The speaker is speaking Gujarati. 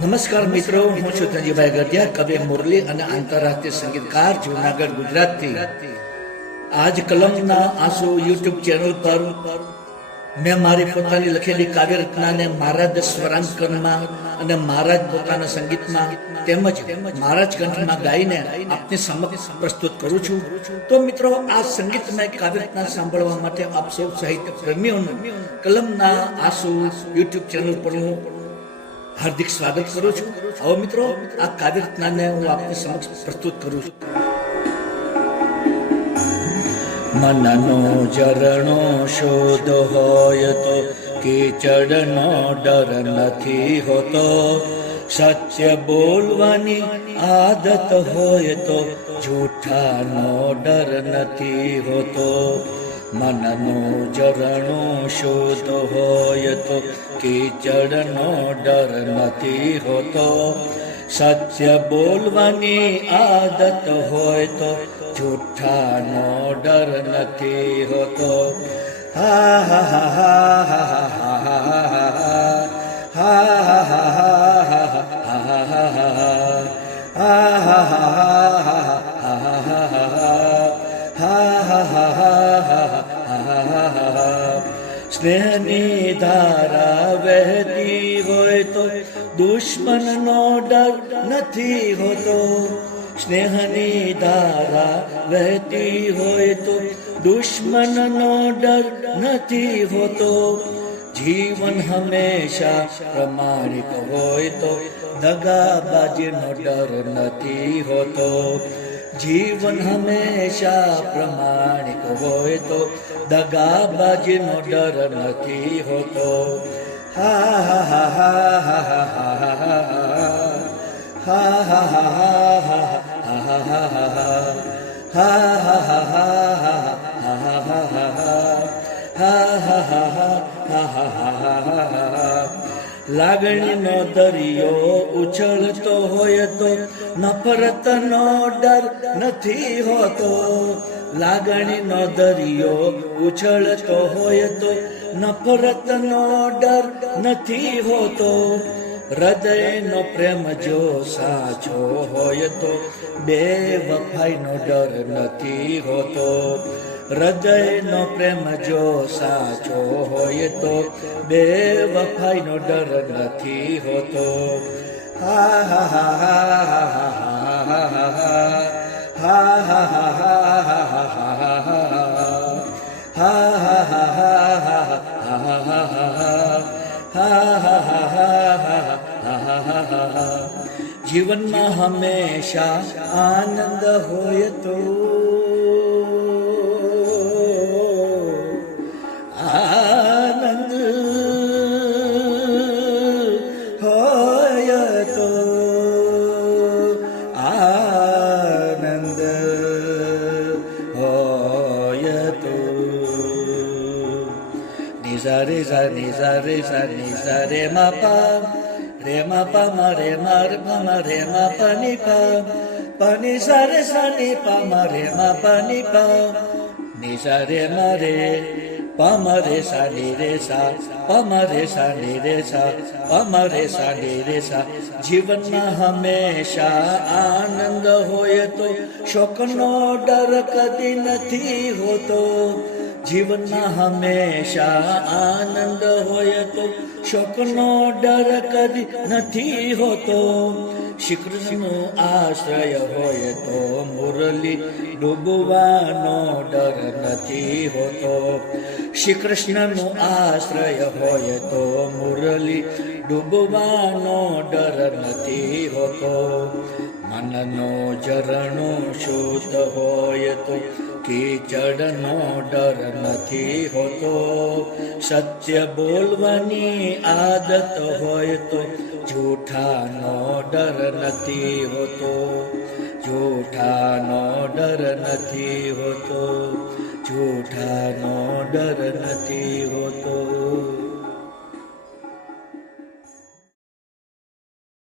નમસ્કાર મિત્રો, હું છું ધનજીભાઈ ગઢિયા, કવિ મુરલી અને આંતરરાષ્ટ્રીય સંગીતકાર જૂનાગઢ ગુજરાતથી. આજ કલમના આંસુ યુટ્યુબ ચેનલ પર મેં મારી પોતાની લખેલી કાવ્ય રચનાને મારા જ સ્વરાંકનમાં અને મારા જ પોતાના સંગીતમાં તેમજ મારા જ કંઠમાં ગાઈને આપની સમક્ષ પ્રસ્તુત કરું છું. તો મિત્રો, આ સંગીતમય કાવ્ય રચના સાંભળવા માટે આપ સૌ સાહિત્ય પ્રેમીઓનું કલમના આંસુ યુટ્યુબ ચેનલ પરનું હાર્દિક સ્વાગત કરું છું. આવો મિત્રો, આ કાવ્ય રચનાને હું આપની સમક્ષ પ્રસ્તુત કરું છું. મનનો ઝરણો શોધ હોય તો કીચડનો ડર નથી હોતો, સત્ય બોલવાની આદત હોય તો જૂઠાનો ડર નથી હોતો. મનનો ઝરણો શુદ્ધ હોય તો કીચડનો ડર નથી હોતો, સત્ય બોલવાની આદત હોય તો જૂઠાનો ડર નથી હોતો. હા હા હા હા હા સ્નેહની ધારા વહેતી હોય તો દુશ્મનનો ડર નથી હોતો. સ્નેહની ધારા વહેતી હોય તો દુશ્મનનો ડર નથી હોતો. જીવન હંમેશા પ્રમાણિક હોય તો દગાબાજીનો ડર નથી હોતો. જીવન હંમેશા પ્રમાણિક હોય તો દગાબાજીનો ડર નથી હોતો. હા હા હા હા હા લાગણીનો દરિયો ઉછળતો હોય તો નફરતનો ડર નથી હોતો. લાગણીનો દરિયો ઉછળતો હોય તો નફરતનો ડર નથી હોતો. હૃદયનો પ્રેમ જો સાચો હોય તો બેવફાઈનો ડર નથી હોતો. હૃદયનો પ્રેમ જો સાચો હોય તો બેવફાઈનો ડર નથી હોતો. હા હા હા હા જીવનમાં હંમેશા આનંદ હોય તો આનંદ હોય તો આનંદ હોય તો. નિઝા રે ઝા નિઝા રે ઝા નિઝા રે મા પા રે મા પા મા રે મા રે પા મા રે મા પા ની પા પા ની સા રે સા ની પા મા રે મા પા ની પા ની સા રે મા રે પા મા રે સા ની રે સા પા મા રે સા ની રે સા પા મા રે સા ની રે સા. જીવનમાં હંમેશા આનંદ હોય તો શોકનો ડર કદી નથી હોતો. જીવનમાં હંમેશા આનંદ હોય તો શોકનો ડર કદી નથી હોતો. શ્રી કૃષ્ણનો આશ્રય હોય તો મુરલી ડૂબવાનો ડર નથી હોતો. શ્રી કૃષ્ણનો આશ્રય હોય તો મુરલી ડૂબવાનો ડર નથી હોતો. મનનો ઝરણો શુદ્ધ હોય તો કીચડનો ડર નથી હોતો. સત્ય બોલવાની આદત હોય તો જૂઠાનો ડર નથી હોતો. જૂઠાનો ડર નથી હોતો. જૂઠાનો ડર નથી